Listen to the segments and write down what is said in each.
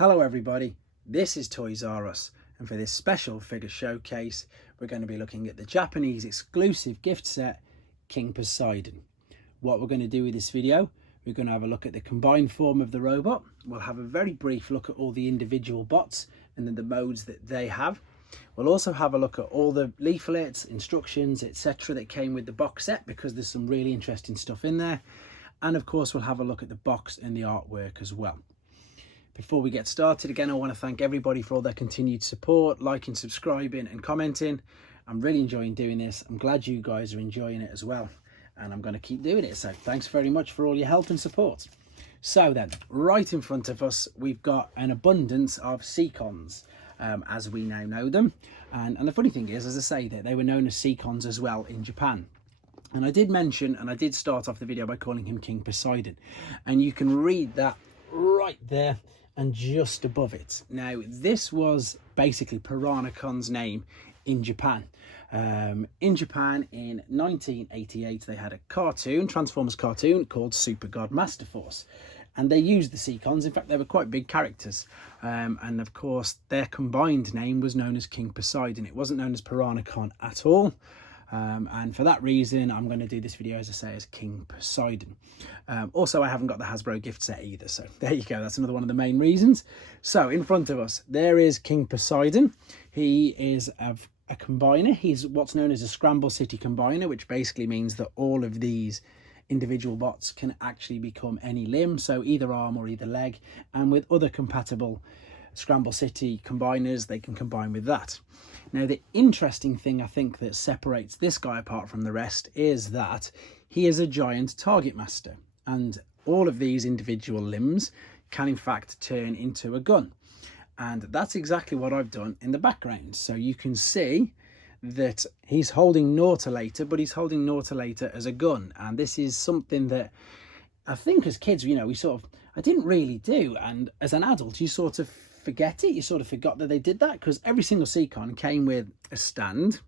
Hello everybody, this is Toys R Us, and for this special figure showcase we're going to be looking at the Japanese exclusive gift set King Poseidon. What we're going to do with this video, we're going to have a look at the combined form of the robot. We'll have a very brief look at all the individual bots and then the modes that they have. We'll also have a look at all the leaflets, instructions, etc. that came with the box set, because there's some really interesting stuff in there. And of course we'll have a look at the box and the artwork as well. Before we get started, again, I want to thank everybody for all their continued support, liking, subscribing and commenting. I'm really enjoying doing this. I'm glad you guys are enjoying it as well, and I'm going to keep doing it. So thanks very much for all your help and support. So then, right in front of us, we've got an abundance of seacons, as we now know them. And the funny thing is, as I say, that they were known as seacons as well in Japan. And I did mention, and I did start off the video by calling him King Poseidon. And you can read that right there and just above it. Now, this was basically Piranacon's name in Japan. In Japan in 1988, they had a cartoon, Transformers cartoon, called Super God Master Force. And they used the seacons. In fact, they were quite big characters. And of course, their combined name was known as King Poseidon. It wasn't known as Piranacon at all. And for that reason, I'm going to do this video, as I say, as King Poseidon. Also, I haven't got the Hasbro gift set either, so there you go. That's another one of the main reasons. So in front of us, there is King Poseidon. He is a combiner. He's what's known as a Scramble City combiner, which basically means that all of these individual bots can actually become any limb, so either arm or either leg, and with other compatible Scramble City combiners, they can combine with that. Now, the interesting thing I think that separates this guy apart from the rest is that he is a giant target master, and all of these individual limbs can in fact turn into a gun. And that's exactly what I've done in the background. So you can see that he's holding Nautilator, but he's holding Nautilator as a gun. And this is something that I think as kids, you know, I didn't really do. And as an adult, you sort of forget it. You sort of forgot that they did that, because every single seacon came with a stand,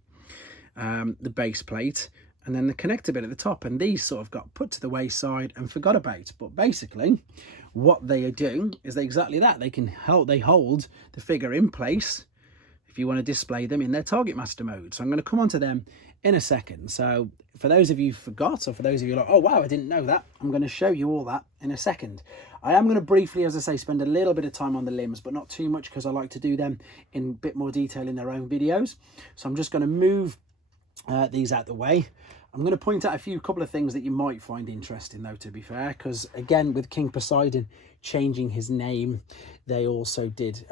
the base plate, and then the connector bit at the top. And these sort of got put to the wayside and forgot about. But basically, what they do is exactly that. They hold the figure in place if you want to display them in their target master mode. So I'm going to come on to them in a second. So for those of you who forgot, or for those of you like, oh wow, I didn't know that, I'm going to show you all that in a second. I am going to briefly, as I say, spend a little bit of time on the limbs, but not too much, because I like to do them in a bit more detail in their own videos. So I'm just going to move these out the way. I'm going to point out a couple of things that you might find interesting, though, to be fair, because again, with King Poseidon changing his name, they also did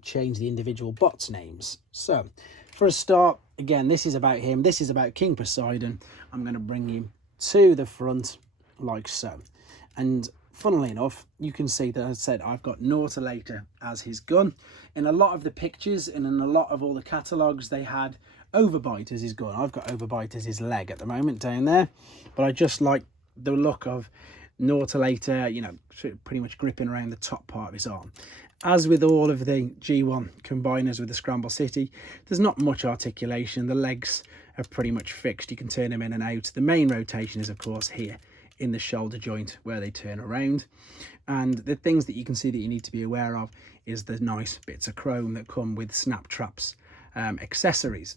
change the individual bots' names. So for a start, again, this is about him. This is about King Poseidon. I'm going to bring him to the front like so. And funnily enough, you can see that, as I said, I've got Nautilator as his gun. In a lot of the pictures and in a lot of all the catalogues, they had Overbite as his gun. I've got Overbite as his leg at the moment down there. But I just like the look of Nautilator, you know, pretty much gripping around the top part of his arm. As with all of the G1 combiners with the Scramble City, there's not much articulation. The legs are pretty much fixed. You can turn them in and out. The main rotation is, of course, here in the shoulder joint where they turn around. And the things that you can see that you need to be aware of is the nice bits of chrome that come with snap traps accessories.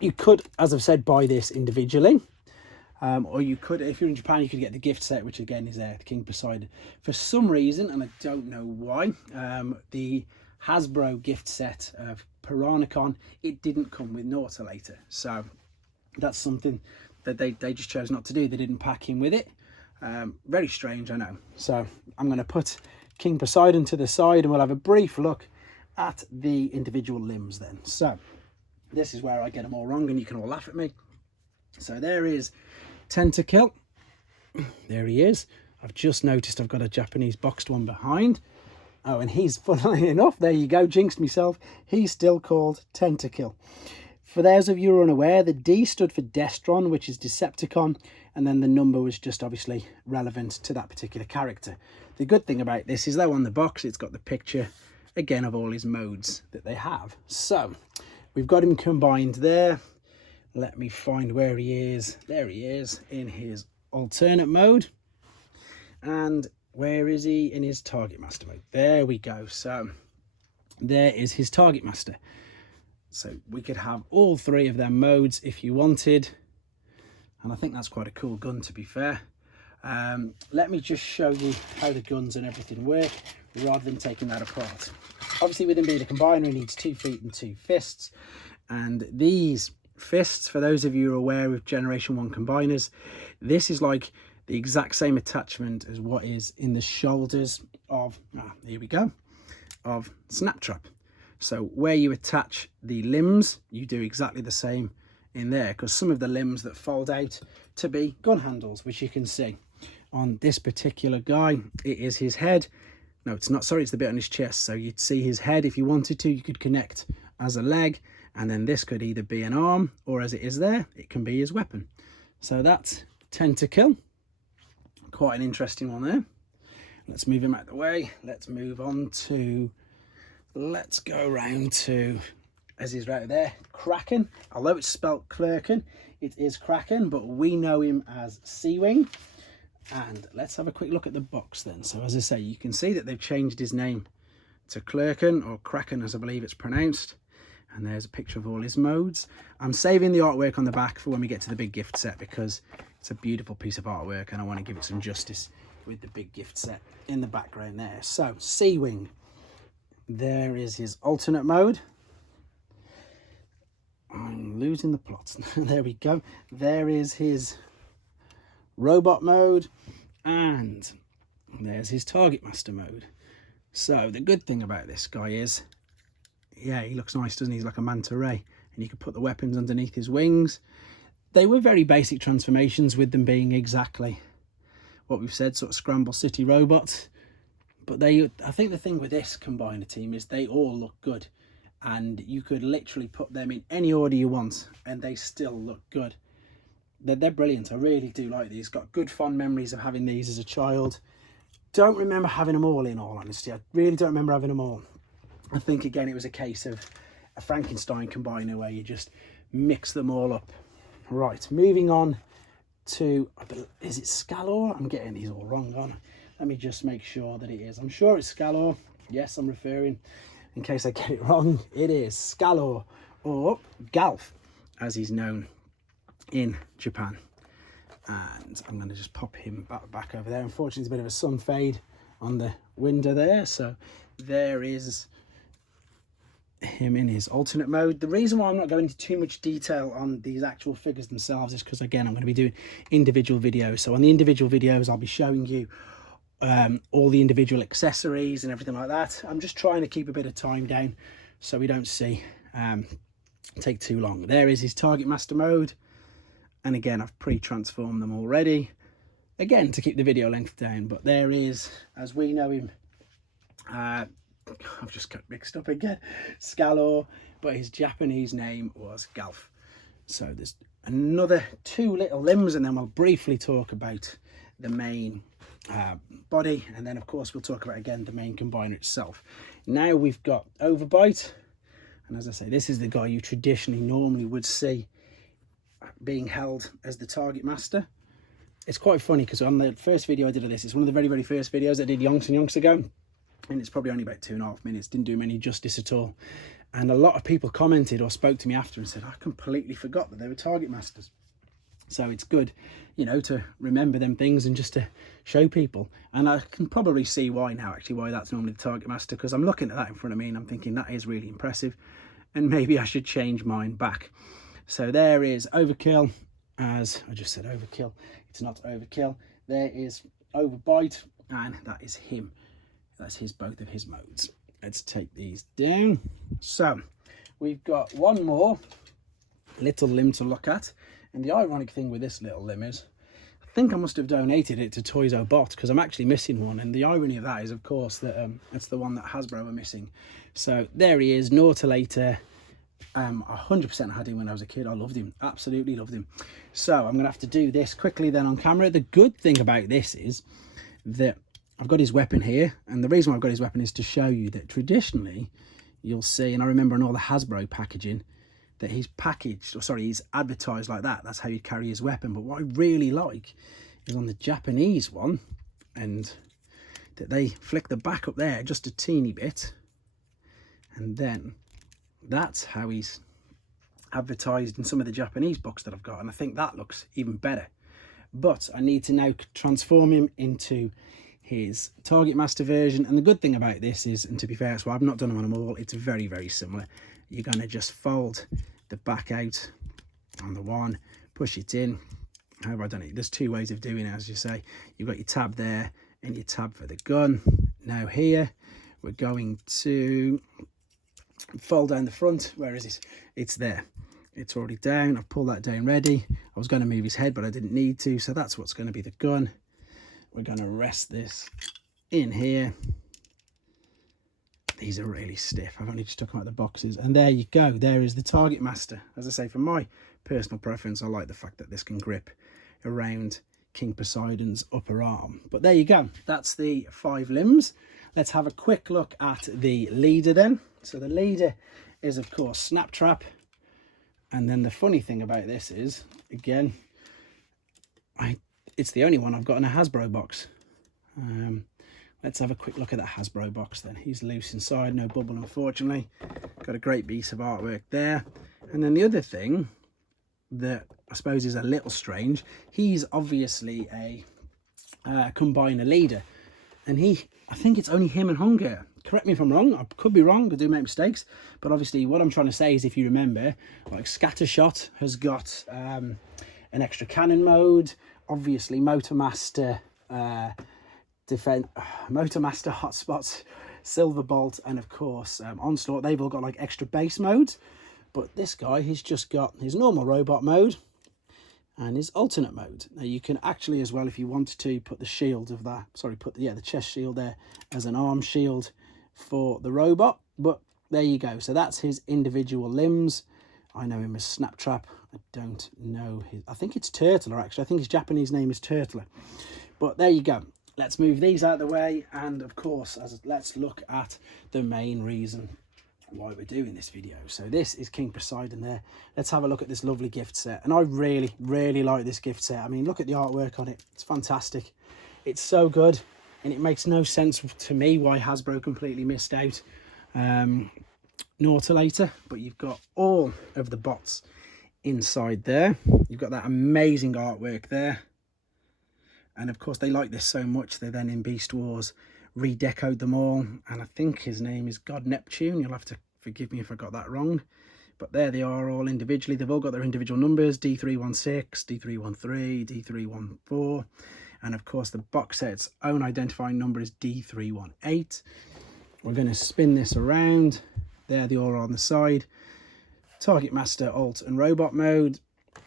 You could, as I've said, buy this individually. Or you could, if you're in Japan, you could get the gift set, which again is the King Poseidon. For some reason, and I don't know why, the Hasbro gift set of Piranacon, it didn't come with Nautilator. So that's something that they just chose not to do. They didn't pack him with it. Very strange, I know. So I'm going to put King Poseidon to the side and we'll have a brief look at the individual limbs then. So this is where I get them all wrong and you can all laugh at me. So there is Tentakill. There he is. I've just noticed I've got a Japanese boxed one behind. Oh, and he's, funnily enough, there you go, jinxed myself, he's still called Tentakill. For those of you who are unaware, the D stood for Destron, which is Decepticon, and then the number was just obviously relevant to that particular character. The good thing about this is, though, on the box it's got the picture again of all his modes that they have. So we've got him combined there. Let me find where he is. There he is in his alternate mode. And where is he in his target master mode? There we go. So there is his target master. So we could have all three of them modes if you wanted. And I think that's quite a cool gun, to be fair. Let me just show you how the guns and everything work rather than taking that apart. Obviously, with him being a combiner, he needs 2 feet and 2 fists. And these fists, for those of you who are aware with Generation 1 combiners, this is like the exact same attachment as what is in the shoulders of, here we go, of Snaptrap. So where you attach the limbs, you do exactly the same in there, because some of the limbs that fold out to be gun handles, which you can see on this particular guy, it is his head. No, it's not, sorry, it's the bit on his chest. So you'd see his head. If you wanted to, you could connect as a leg, and then this could either be an arm, or as it is there, it can be his weapon. So that's tentacle. Quite an interesting one there. Let's move him out of the way. Let's move on to, let's go around to, as he's right there, Kraken. Although it's spelt Kraken, it is Kraken, but we know him as Seawing. And let's have a quick look at the box then. So as I say, you can see that they've changed his name to Kraken, or Kraken as I believe it's pronounced. And there's a picture of all his modes. I'm saving the artwork on the back for when we get to the big gift set, because it's a beautiful piece of artwork and I want to give it some justice with the big gift set in the background there. So Seawing, there is his alternate mode. I'm losing the plot. There we go. There is his robot mode, and there's his target master mode. So the good thing about this guy is, yeah, he looks nice, doesn't he? He's like a manta ray, and you can put the weapons underneath his wings. They were very basic transformations, with them being exactly what we've said, sort of Scramble City robots. But I think the thing with this combiner team is they all look good, and you could literally put them in any order you want and they still look good. They're brilliant. I really do like these. Got good fond memories of having these as a child. Don't remember having them all, in all honesty. I really don't remember having them all. I think again it was a case of a Frankenstein combiner where you just mix them all up. Right, moving on to, is it Scalor? I'm getting these all wrong on. Let me just make sure that it is. I'm sure it's Scalor. Yes, I'm referring, in case I get it wrong, it is Scalor, or Galf as he's known in Japan. And I'm going to just pop him back over there. Unfortunately, there's a bit of a sun fade on the window there, so there is him in his alternate mode. The reason why I'm not going into too much detail on these actual figures themselves is because, again, I'm going to be doing individual videos. So on the individual videos, I'll be showing you all the individual accessories and everything like that. I'm just trying to keep a bit of time down so we don't take too long. There is his target master mode. And again, I've pre-transformed them already, again, to keep the video length down. But there is, as we know him, I've just got mixed up again, Scalor, but his Japanese name was Galf. So there's another 2 little limbs, and then we'll briefly talk about the main body, and then of course we'll talk about again the main combiner itself. Now we've got Overbite, and as I say, this is the guy you traditionally normally would see being held as the target master. It's quite funny because on the first video I did of this, it's one of the very, very first videos I did yonks and yonks ago, and it's probably only about 2.5 minutes, didn't do him any justice at all. And a lot of people commented or spoke to me after and said, I completely forgot that they were target masters. So it's good, you know, to remember them things and just to show people. And I can probably see why now, actually, why that's normally the target master, because I'm looking at that in front of me and I'm thinking that is really impressive, and maybe I should change mine back. So there is Overkill, as I just said, Overkill. It's not Overkill. There is Overbite, and that is him. That's both of his modes. Let's take these down. So we've got one more little limb to look at. And the ironic thing with this little limb is, I think I must have donated it to Toys O Bot, because I'm actually missing one. And the irony of that is, of course, that it's the one that Hasbro are missing. So there he is, Nautilator. 100% had him when I was a kid. I loved him, absolutely loved him. So I'm gonna have to do this quickly then on camera. The good thing about this is that I've got his weapon here, and the reason why I've got his weapon is to show you that traditionally you'll see, and I remember in all the Hasbro packaging, that he's packaged, or sorry, he's advertised like that. That's how you carry his weapon. But what I really like is on the Japanese one, and that they flick the back up there just a teeny bit, and then that's how he's advertised in some of the Japanese books that I've got, and I think that looks even better. But I need to now transform him into his targetmaster version, and the good thing about this is, and to be fair, so I've not done them on them all, it's very, very similar. You're going to just fold the back out on the one, push it in. How have I done it? There's two ways of doing it, as you say. You've got your tab there and your tab for the gun. Now here we're going to fold down the front. Where is it? It's there. It's already down. I've pulled that down ready. I was going to move his head, but I didn't need to, so that's what's going to be the gun. We're going to rest this in here. These are really stiff. I've only just took them out of the boxes, and there you go. There is the targetmaster. As I say, for my personal preference, I like the fact that this can grip around King Poseidon's upper arm. But there you go. That's the 5 limbs. Let's have a quick look at the leader then. So the leader is, of course, Snap Trap. And then the funny thing about this is, again, it's the only one I've got in a Hasbro box. Let's have a quick look at that Hasbro box then. He's loose inside, no bubble, unfortunately. Got a great piece of artwork there. And then the other thing that I suppose is a little strange, he's obviously a combiner leader. And I think it's only him and Hunger. Correct me if I'm wrong, I could be wrong, I do make mistakes. But obviously what I'm trying to say is, if you remember, like Scattershot has got an extra cannon mode. Obviously Motormaster, Motormaster Hotspots, Silverbolt, and of course Onslaught, they've all got like extra base modes. But this guy, he's just got his normal robot mode and his alternate mode. Now you can actually, as well, if you wanted to, put the shield of that, sorry, put the chest shield there as an arm shield for the robot. But there you go. So that's his individual limbs. I know him as Snap Trap. I don't know I think it's Turtler, actually. I think his Japanese name is Turtler. But there you go. Let's move these out of the way, and of course, let's look at the main reason why we're doing this video. So this is King Poseidon there. Let's have a look at this lovely gift set, and I really, really like this gift set. I mean, look at the artwork on it. It's fantastic. It's so good, and it makes no sense to me why Hasbro completely missed out nor to later. But you've got all of the bots inside there. You've got that amazing artwork there. And of course, they like this so much, they then in Beast Wars redecoed them all. And I think his name is God Neptune. You'll have to forgive me if I got that wrong. But there they are all individually. They've all got their individual numbers, D316, D313, D314. And of course, the box set's own identifying number is D318. We're going to spin this around. There they all are on the side. Targetmaster, Alt and Robot mode.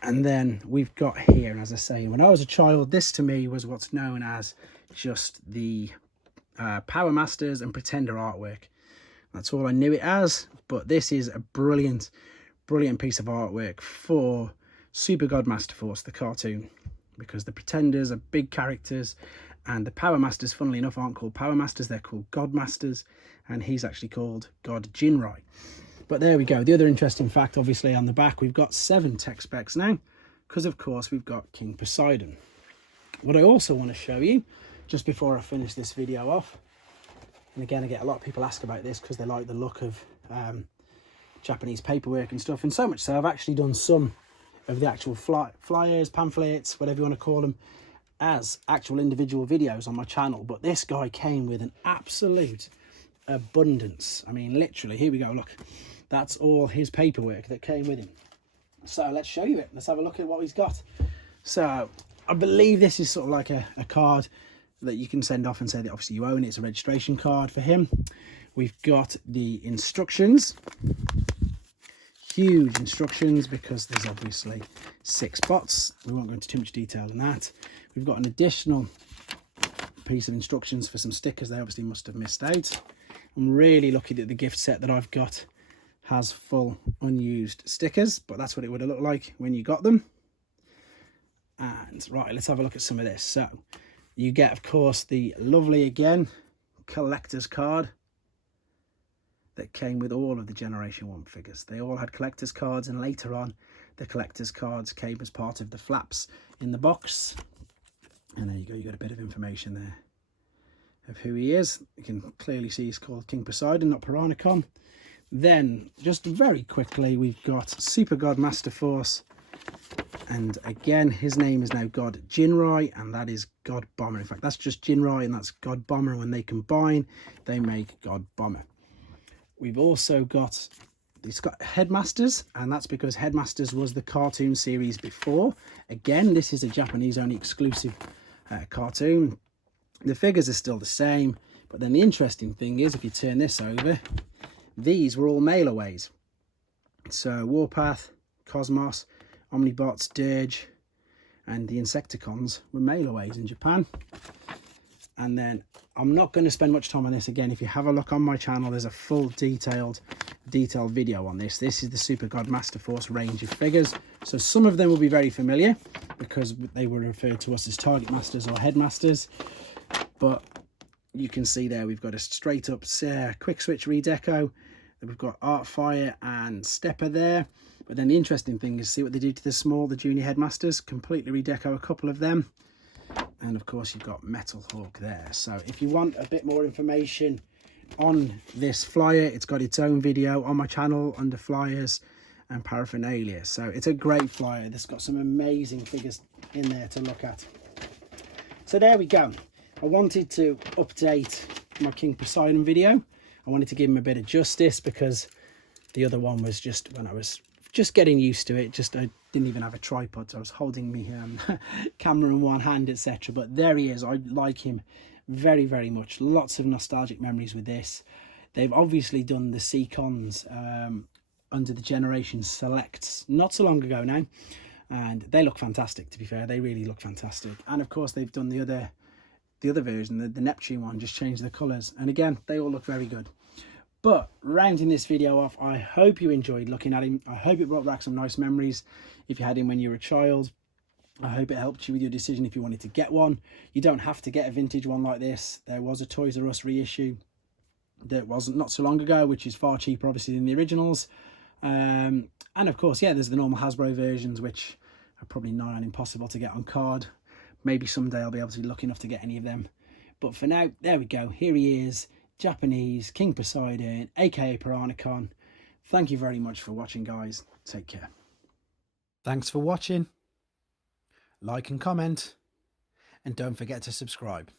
And then we've got here, and as I say, when I was a child, this to me was what's known as just the Power Masters and Pretender artwork. That's all I knew it as, but this is a brilliant, brilliant piece of artwork for Super God Master Force, the cartoon, because the Pretenders are big characters, and the Power Masters, funnily enough, aren't called Power Masters, they're called God Masters, and he's actually called God Jinrai. But there we go. The other interesting fact, obviously, on the back, we've got 7 tech specs now, because, of course, we've got King Poseidon. What I also want to show you, just before I finish this video off, and again, I get a lot of people ask about this because they like the look of Japanese paperwork and stuff, and so much so I've actually done some of the actual flyers, pamphlets, whatever you want to call them, as actual individual videos on my channel. But this guy came with an absolute abundance. I mean, literally, here we go, look. That's all his paperwork that came with him. So let's show you it. Let's have a look at what he's got. So I believe this is sort of like a card that you can send off and say that obviously you own it. It's a registration card for him. We've got the instructions. Huge instructions, because there's obviously 6 bots. We won't go into too much detail on that. We've got an additional piece of instructions for some stickers they obviously must have missed out. I'm really lucky that the gift set that I've got has full unused stickers, but that's what it would have looked like when you got them. And right, let's have a look at some of this. So you get, of course, the lovely, again, collector's card that came with all of the Generation 1 figures. They all had collector's cards, and later on the collector's cards came as part of the flaps in the box. And there you go, you got a bit of information there of who he is. You can clearly see he's called King Poseidon, not piranacon. Then just very quickly, we've got Super God Master Force, and again his name is now God Jinrai, and that is God Bomber. In fact, that's just Jinrai and that's God Bomber. When they combine, they make God Bomber. We've also got, it's got Headmasters, and that's because Headmasters was the cartoon series before. Again, this is a Japanese only exclusive cartoon. The figures are still the same, but then the interesting thing is, if you turn this over, these were all mail-aways. So Warpath, Cosmos, Omnibots, Dirge, and the Insecticons were mail-aways in Japan. And then I'm not going to spend much time on this. Again, if you have a look on my channel, there's a full detailed video on this. This is the Super God Master Force range of figures. So some of them will be very familiar because they were referred to us as Target Masters or Headmasters. But you can see there we've got a straight up quick switch redeco. We've got Artfire and Stepper there. But then the interesting thing is see what they do to the junior Headmasters. Completely redeco a couple of them. And of course you've got Metal Hawk there. So if you want a bit more information on this flyer, it's got its own video on my channel under flyers and paraphernalia. So it's a great flyer. That's got some amazing figures in there to look at. So there we go. I wanted to update my King Poseidon video. I wanted to give him a bit of justice because the other one was just when I was just getting used to it. I didn't even have a tripod, so I was holding me camera in one hand, etc. But there he is. I like him very, very much. Lots of nostalgic memories with this. They've obviously done the seacons under the Generation Selects not so long ago now, and they look fantastic. To be fair, they really look fantastic. And of course they've done the other version, the Neptune one, just changed the colours, and again they all look very good. But rounding this video off, I hope you enjoyed looking at him. I hope it brought back some nice memories if you had him when you were a child. I hope it helped you with your decision if you wanted to get one. You don't have to get a vintage one like this. There was a Toys R Us reissue that wasn't not so long ago, which is far cheaper obviously than the originals. And of course, yeah, there's the normal Hasbro versions, which are probably nigh on impossible to get on card. Maybe someday I'll be able to be lucky enough to get any of them. But for now, there we go. Here he is, Japanese King Poseidon, aka Piranacon. Thank you very much for watching, guys. Take care. Thanks for watching. Like and comment, and don't forget to subscribe.